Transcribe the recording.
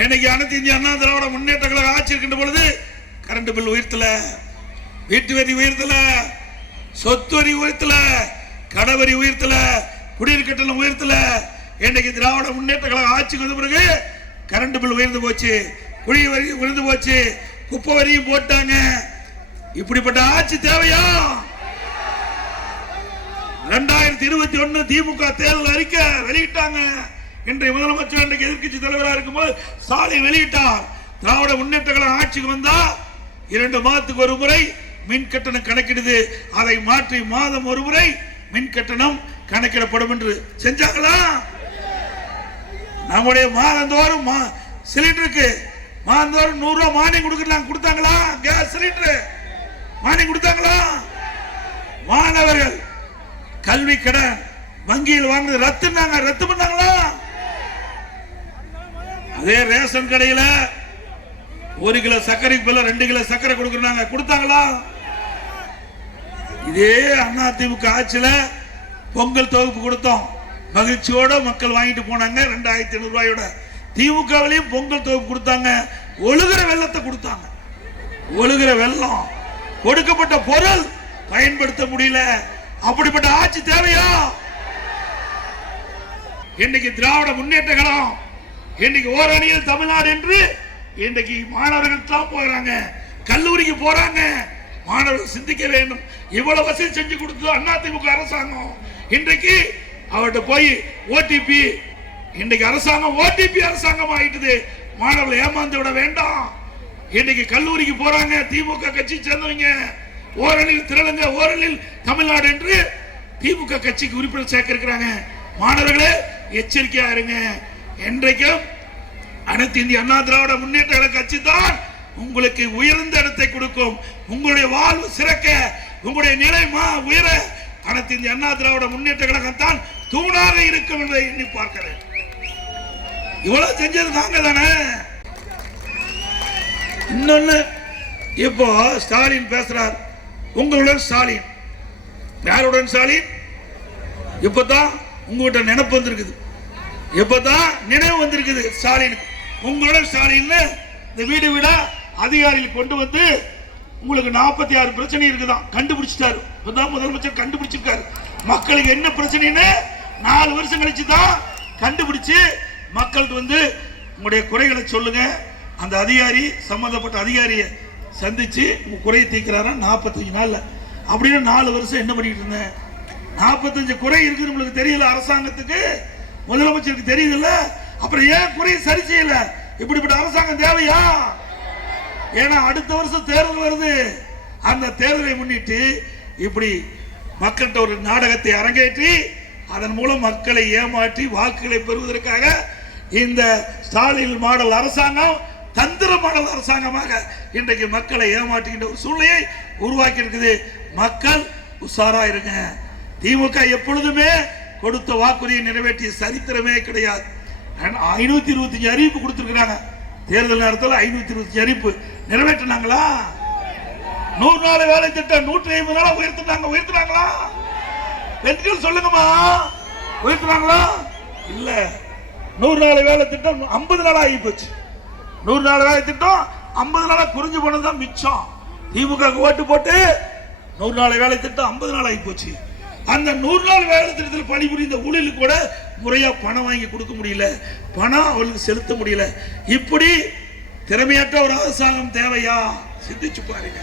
இன்னைக்கு அனைத்து இந்திய அண்ணா திராவிட முன்னேற்ற கழக ஆட்சி இருக்கின்ற பொழுது கரண்ட் பில் உயர்த்தல வீட்டு வரி உயர்த்தல சொத்து வரி உயர்த்தல கடை வரி உயர்த்தல குடிநீர் கட்டணம் உயர்த்தல. இன்னைக்கு திராவிட முன்னேற்ற கழக ஆட்சிக்கு வந்த பிறகு கரண்ட் பில் உயர்ந்து போச்சு குடி வரி உயர்ந்து போச்சு குப்பை வரியும் போட்டாங்க. இப்படிப்பட்ட ஆட்சி தேவையா? ரெண்டாயிரத்தி இருபத்தி ஒன்னு திமுக தேர்தல் அறிக்கை வெளியிட்டாங்க. இன்றைய முதலமைச்சர் இன்றைக்கு எதிர்க்கட்சி தலைவராக இருக்கும்போது சாலை வெளியிட்டார். திராவிட முன்னேற்ற கழகம் ஆட்சிக்கு வந்தா இரண்டு மாதத்துக்கு ஒரு முறை மின் கட்டணம் கணக்கிடுது. அதை மாற்றி மாதம் ஒரு முறை மின் கட்டணம் கணக்கிடப்படும் என்று செஞ்சாங்களா? நம்முடைய மாதந்தோறும் மா- சிலிண்டருக்கு மாதந்தோறும் நூறு ரூபாய் மானியம் கொடுக்கலாம் கொடுத்தாங்களா? Gas cylinder. மானியம் கொடுத்தாங்களா? மாணவர்கள் கல்வி கடன் வங்கியில் வாங்கினது ரத்து ரத்து பண்ணாங்களா? அதே ரேஷன் கடையில ஒரு கிலோ சர்க்கரைக்கு பிள்ளை ரெண்டு கிலோ சர்க்கரை கொடுக்குறாங்க. கொடுத்தாங்களா? இதே அண்ணா திமுக ஆட்சியில பொங்கல் தொகுப்பு கொடுத்தோம். மகிழ்ச்சியோட மக்கள் வாங்கிட்டு போனாங்க. ரெண்டாயிரத்தி ஐநூறு ரூபாயோட. திமுகவிலையும் பொங்கல் தொகுப்பு கொடுத்தாங்க. ஒழுகிற வெள்ளத்தை கொடுத்தாங்க. ஒழுகிற வெள்ளம். கொடுக்கப்பட்ட பொருள் பயன்படுத்த முடியல. அப்படிப்பட்ட ஆட்சி தேவையா? இன்னைக்கு திராவிட முன்னேற்ற கழகம் இன்னைக்கு ஓரணியில் தமிழ்நாடு என்று இன்றைக்கு மாணவர்கள் தான் போகிறாங்க. கல்லூரிக்கு போறாங்க. மாணவர்கள் சிந்திக்க வேண்டும். இவ்வளவு வசதி செஞ்சு கொடுத்தது அதிமுக அரசாங்கம். இன்றைக்கு அவர்கிட்ட போய் ஓடிபி இன்னைக்கு அரசாங்கம் ஓடிபி அரசாங்கம் ஆயிட்டுது. மாணவர்களை ஏமாந்து விட வேண்டாம். இன்னைக்கு கல்லூரிக்கு போறாங்க. திமுக கட்சி சேர்ந்தவங்க. ஓரணில் திரளுங்க. ஓரணில் தமிழ்நாடு என்று திமுக கட்சிக்கு உறுப்பினர் சேர்க்க இருக்கிறாங்க. மாணவர்களே எச்சரிக்கையா இருங்க. என்றைக்கும் அனைத்து இந்திய அண்ணா திராவிட முன்னேற்ற கழக கட்சி தான் உங்களுக்கு உயர்ந்த இடத்தை கொடுக்கும். உங்களுடைய வாழ்வு சிறக்க உங்களுடைய நிலை மா உயர அனைத்து இந்திய அண்ணா திராவிட முன்னேற்ற கழகம் தான் தூணாக இருக்கும் என்பதை எண்ணி பார்க்கிறேன். இவ்வளவு செஞ்சது தாங்க தானே? இன்னொன்னு இப்போ ஸ்டாலின் பேசுறார். உங்களுடன் ஸ்டாலின். யாருடன் ஸ்டாலின்? இப்பதான் உங்ககிட்ட நினப்பு வந்திருக்குது. இப்பதான் நினைவு வந்திருக்குது ஸ்டாலினுக்கு உங்களோட ஸ்டாலின் இந்த வீடு வீடா அதிகாரிகள் கொண்டு வந்து உங்களுக்கு நாற்பத்தி ஆறு பிரச்சனை இருக்குதான். கண்டுபிடிச்சிட்டாரு. இப்பதான் முதலமைச்சர் கண்டுபிடிச்சிருக்காரு. மக்களுக்கு என்ன பிரச்சனைன்னு நாலு வருஷம் கழிச்சு தான் கண்டுபிடிச்சு மக்கள்கிட்ட வந்து உங்களுடைய குறைகளை சொல்லுங்க. அந்த அதிகாரி சம்பந்தப்பட்ட அதிகாரியை சந்திச்சு உங்க குறையை தீர்க்கிறாரா? நாற்பத்தஞ்சு நாள்ல. அப்படின்னு நாலு வருஷம் என்ன பண்ணிட்டு இருந்தேன்? நாற்பத்தஞ்சு குறை இருக்குன்னு உங்களுக்கு தெரியல அரசாங்கத்துக்கு? முதலமைச்சருக்கு தெரியுதுல்ல? அப்புறம் ஏன் குறைய சரி செய்யல? இப்படிப்பட்ட அரசாங்கம் தேவையா? ஏன்னா அடுத்த வருஷம் தேர்தல் வருது. அந்த தேர்தலை முன்னிட்டு இப்படி மக்கள்கிட்ட ஒரு நாடகத்தை அரங்கேற்றி அதன் மூலம் மக்களை ஏமாற்றி வாக்குகளை பெறுவதற்காக இந்த ஸ்டாலின் மாடல் அரசாங்கம் தந்திர மாடல் அரசாங்கமாக இன்றைக்கு மக்களை ஏமாற்றுகின்ற ஒரு சூழ்நிலையை உருவாக்கி இருக்குது மக்கள் உஷாரா இருங்க. திமுக எப்பொழுதுமே கொடுத்த வாக்குறுதியை நிறைவேற்றிய சரித்திரமே கிடையாது. ஐநூத்தி இருபத்தஞ்சு அறிவிப்பு கொடுத்திருக்கிறாங்க. தேர்தல் நேரத்தில் ஐநூத்தி இருபத்தஞ்சு அறிவிப்பு நிறைவேற்றினாங்களா? நூறு நாள் வேலை திட்டம் நூற்றி ஐம்பது நாள் உயர்த்தினாங்க உயர்த்தினாங்களா? பெண்கள் சொல்லுங்கம்மா. உயர்த்தினாங்களா? இல்ல. நூறு நாள் வேலை திட்டம் ஐம்பது நாள் ஆகி போச்சு. நூறு நாள் வேலை திட்டம் ஐம்பது நாளா போனது போனதுதான் மிச்சம். திமுக ஓட்டு போட்டு நூறு நாள் வேலை திட்டம் ஐம்பது நாள் ஆகி போச்சு. அந்த நூறு நாள் வேலை திட்டத்தில் பணிபுரிந்த ஊழலுக்கு கூட முறையாக பணம் வாங்கி கொடுக்க முடியல. பணம் அவளுக்கு செலுத்த முடியல. இப்படி திறமையற்ற ஒரு அரசாங்கம் தேவையா? சிந்திச்சு பாருங்க.